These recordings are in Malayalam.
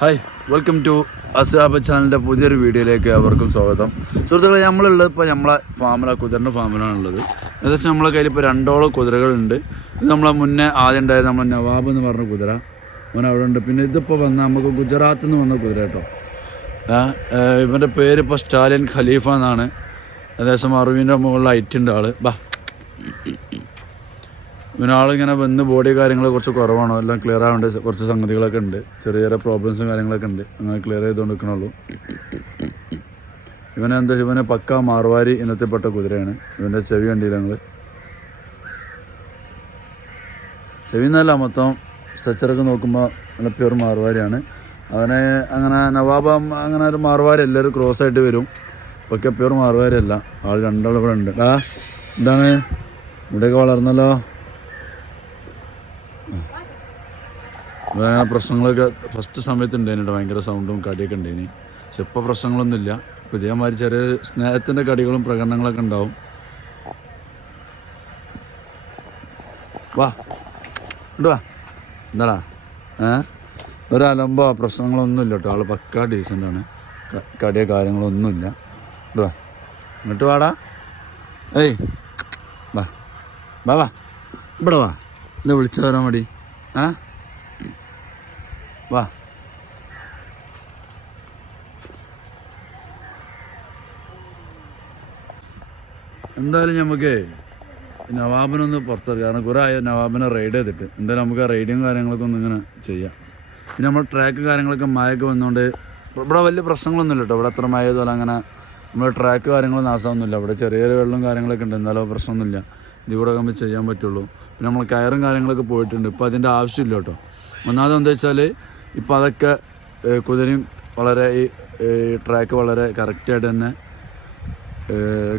ഹായ് വെൽക്കം ടു അസാബ് ചാനലിന്റെ പുതിയൊരു വീഡിയോയിലേക്ക് അവർക്കും സ്വാഗതം. സുഹൃത്തുക്കളെ നമ്മളുള്ളത് ഇപ്പോൾ നമ്മളെ ഫാമിലാണ് കുതിരന്റെ ഫാമിലാണുള്ളത്. ഏകദേശം നമ്മളെ കയ്യിൽ ഇപ്പോൾ രണ്ടോളം കുതിരകളുണ്ട്. ഇത് നമ്മളെ മുന്നേ ആദ്യം ഉണ്ടായത് നമ്മളെ നവാബ് എന്ന് പറഞ്ഞ കുതിര. അവൻ അവിടെ ഉണ്ട്. പിന്നെ ഇതിപ്പോൾ വന്ന നമുക്ക് ഗുജറാത്ത് നിന്ന് വന്ന കുതിര കേട്ടോ. ഇവന്റെ പേര് ഇപ്പോൾ സ്റ്റാലിൻ ഖലീഫ എന്നാണ്. ഏകദേശം അറിവിന്റെ മുകളിൽ ഹൈറ്റ് ഉണ്ട് ആൾ. ബാ. ഇവനാളിങ്ങനെ വന്ന് ബോഡി കാര്യങ്ങൾ കുറച്ച് കുറവാണോ? എല്ലാം ക്ലിയർ ആവേണ്ട? കുറച്ച് സംഗതികളൊക്കെ ഉണ്ട്. ചെറിയ ചെറിയ പ്രോബ്ലംസും കാര്യങ്ങളൊക്കെ ഉണ്ട്. അങ്ങനെ ക്ലിയർ ചെയ്തുകൊണ്ട് നിൽക്കണുള്ളൂ ഇവനെന്താ ഇവനെ പക്ക മാർവാരി ഇനത്തിൽപ്പെട്ട കുതിരയാണ്. ഇവന്റെ ചെവി കണ്ടില്ല ഞങ്ങൾ ചെവി എന്നല്ല മൊത്തം സ്ട്രെച്ചറൊക്കെ നോക്കുമ്പോൾ നല്ല പ്യൂർ മാർവാരിയാണ്. അവനെ അങ്ങനെ നവാബ് അങ്ങനെ ഒരു മാർവാരി എല്ലാവരും ക്രോസ് ആയിട്ട് വരും. ഒക്കെ പ്യൂർ മാർവാരി അല്ല ആൾ രണ്ടാളും ഇവിടെ ഉണ്ട്. ആ എന്താണ്? ഇവിടെയൊക്കെ വളർന്നല്ലോ. പ്രശ്നങ്ങളൊക്കെ ഫസ്റ്റ് സമയത്ത് ഉണ്ടായിരുന്നു ഭയങ്കര സൗണ്ടും കടിയൊക്കെ ഉണ്ടായിന്. പക്ഷെ ഇപ്പോൾ പ്രശ്നങ്ങളൊന്നുമില്ല ഇപ്പോൾ ഇതേമാതിരി ചെറിയ സ്നേഹത്തിന്റെ കടികളും പ്രകടനങ്ങളൊക്കെ ഉണ്ടാവും. വാ. ഇങ്ങോട്ട് വാ. എന്താടാ? ഏ? ഒരലമ്പോ അലമ്പോ പ്രശ്നങ്ങളൊന്നും ഇല്ല കേട്ടോ ആൾ പക്കാ ആണ്. കടിയോ കാര്യങ്ങളൊന്നുമില്ല വാ. ഇങ്ങോട്ട് വാടാ. ഏയ്. വാ. വാ വാ. ഇവിടെ വാ. എന്താ വിളിച്ചു തരാൻ മടി ആ വാ. എന്തായാലും നമുക്ക് നവാബിനൊന്ന് പുറത്തിറക്കാം കാരണം കുറേ ആയോ നവാബിനെ റൈഡ് ചെയ്തിട്ട്. എന്തായാലും നമുക്ക് ആ റൈഡും കാര്യങ്ങളൊക്കെ ഒന്ന് ഇങ്ങനെ ചെയ്യാം. പിന്നെ നമ്മൾ ട്രാക്ക് കാര്യങ്ങളൊക്കെ മഴയൊക്കെ വന്നുകൊണ്ട് ഇവിടെ വലിയ പ്രശ്നങ്ങളൊന്നുമില്ല കേട്ടോ ഇവിടെ അത്ര മഴ ചെയ്താലും അങ്ങനെ നമ്മൾ ട്രാക്ക് കാര്യങ്ങളൊന്നും നാശമൊന്നുമില്ല. ഇവിടെ ചെറിയ ചെറിയ വെള്ളം കാര്യങ്ങളൊക്കെ ഉണ്ട് എന്നാലും പ്രശ്നമൊന്നുമില്ല. ഇതിവിടെ നമ്മൾ ചെയ്യാൻ പറ്റുള്ളൂ. പിന്നെ നമ്മൾ കയറും കാര്യങ്ങളൊക്കെ പോയിട്ടുണ്ട്. ഇപ്പോൾ അതിന്റെ ആവശ്യമില്ല കേട്ടോ ഒന്നാമത് എന്താ വെച്ചാൽ ഇപ്പോൾ അതൊക്കെ കുതിരയും വളരെ ഈ ട്രാക്ക് വളരെ കറക്റ്റായിട്ട് തന്നെ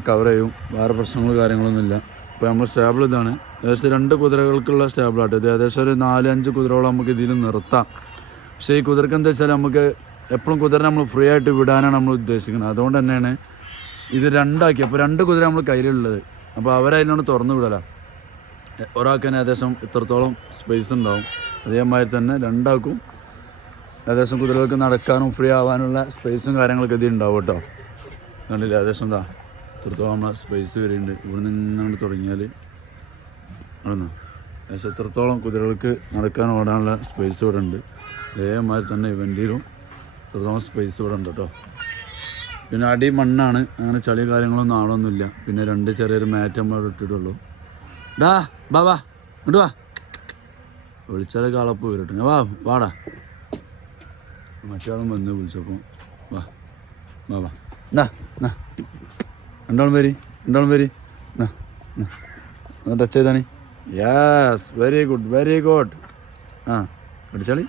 കവർ ചെയ്യും. വേറെ പ്രശ്നങ്ങൾ കാര്യങ്ങളൊന്നുമില്ല ഇപ്പോൾ നമ്മൾ സ്റ്റേബിൾ ഇതാണ്. ഏകദേശം രണ്ട് കുതിരകൾക്കുള്ള സ്റ്റേബിളായിട്ട് ഇത് ഏകദേശം ഒരു നാല് അഞ്ച് കുതിരകളെ നമുക്ക് ഇതിൽ നിർത്താം. പക്ഷേ ഈ കുതിരക്ക് എന്താ വെച്ചാൽ നമുക്ക് എപ്പോഴും കുതിര നമ്മൾ ഫ്രീ ആയിട്ട് വിടാനാണ് നമ്മൾ ഉദ്ദേശിക്കുന്നത്. അതുകൊണ്ട് തന്നെയാണ് ഇത് രണ്ടാക്കി. അപ്പോൾ രണ്ട് കുതിര നമ്മൾ കയ്യിലുള്ളത്. അപ്പോൾ അവരതിനോട് തുറന്നു വിടല. ഒരാൾക്ക് തന്നെ ഏകദേശം ഇത്രത്തോളം സ്പേസ് ഉണ്ടാവും. അതേമാതിരി തന്നെ രണ്ടാൾക്കും ഏകദേശം കുതിരകൾക്ക് നടക്കാനും ഫ്രീ ആവാനുള്ള സ്പേസും കാര്യങ്ങളൊക്കെ ഇതിൽ ഉണ്ടാവും കേട്ടോ. കണ്ടില്ല? ഏകദേശം എന്താ? എത്രത്തോളം നമ്മളെ സ്പേസ് വരെയുണ്ട്. ഇവിടെ നിന്നങ്ങോട്ട് തുടങ്ങിയാൽ അവിടുന്ന് ഏകദേശം എത്രത്തോളം കുതിരകൾക്ക് നടക്കാൻ ഓടാനുള്ള സ്പേസ് ഇവിടെ ഉണ്ട്. അതേമാതിരി തന്നെ വണ്ടിയിലും എത്രത്തോളം സ്പേസ് ഇവിടെ ഉണ്ട് കേട്ടോ. പിന്നെ അടി മണ്ണാണ്. അങ്ങനെ ചളി കാര്യങ്ങളൊന്നും ആളൊന്നുമില്ല. പിന്നെ രണ്ട് ചെറിയൊരു മാറ്റം നമ്മൾ ഇട്ടിട്ടുള്ളൂ. ഡാ ബാ വാ ഇങ്ങോട്ട് വാ. കളപ്പ് വരട്ടെ. വാ വാടാ. മറ്റേ വന്ന് വിളിച്ചപ്പോൾ വാ വാ വാ. എന്നാ എന്നാ രണ്ടാളും പേര് രണ്ടാളും പേര് എന്നാ ടച്ച് ചെയ്താണ് yes very good very good ആ കടിച്ചാളി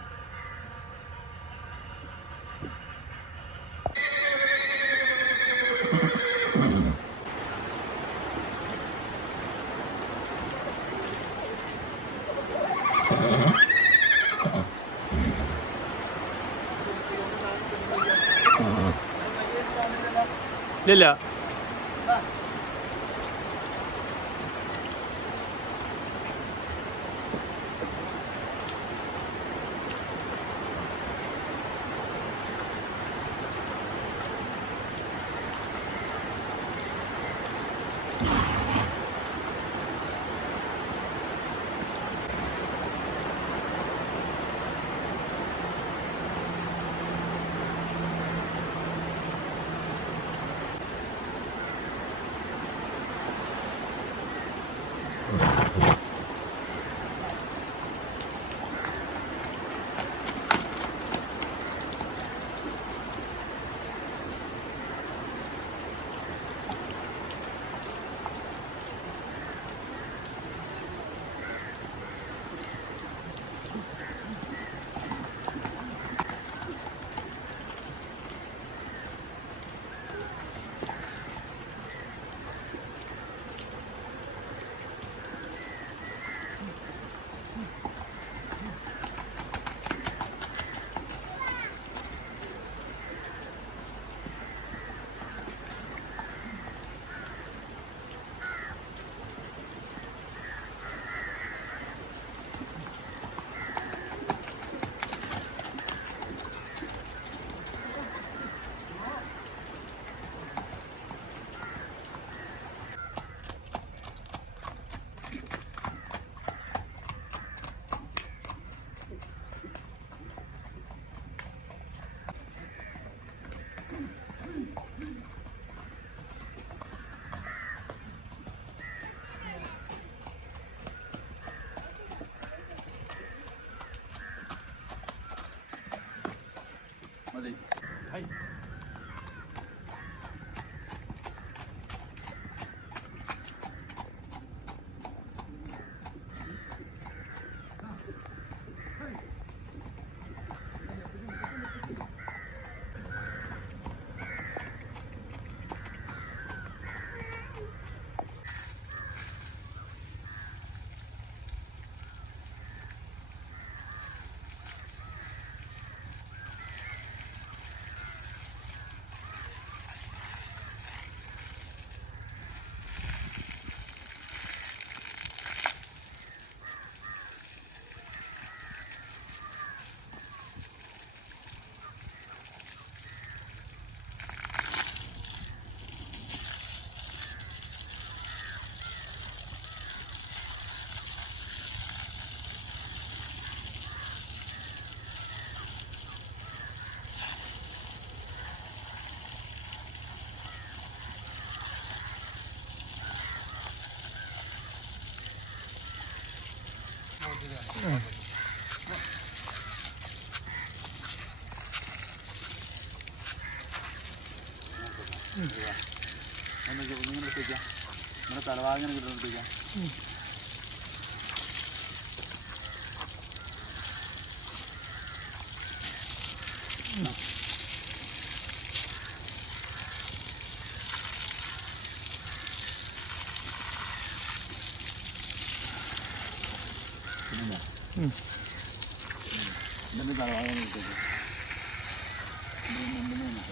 ഇല്ല ഇങ്ങനെ എടുത്തേക്കാം ഇങ്ങനെ തലവാങ്ങനെ കിട്ടുന്നിട്ടേക്കാം ഇതിന്റെ തലവാങ്ങനെ കിട്ടേക്കാം എപ്പോഴും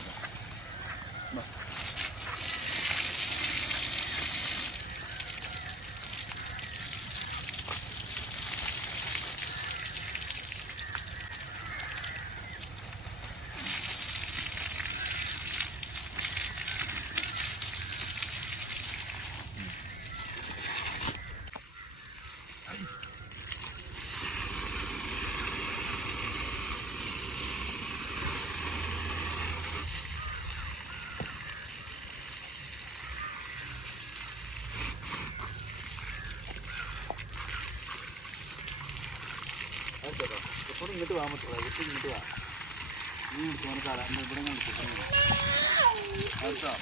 ഇങ്ങോട്ട് പോകാൻ പറ്റുള്ളൂ എപ്പോഴും ഇങ്ങോട്ട് പോകാം നീ വിളിച്ചു ഇവിടെ അടുത്തോ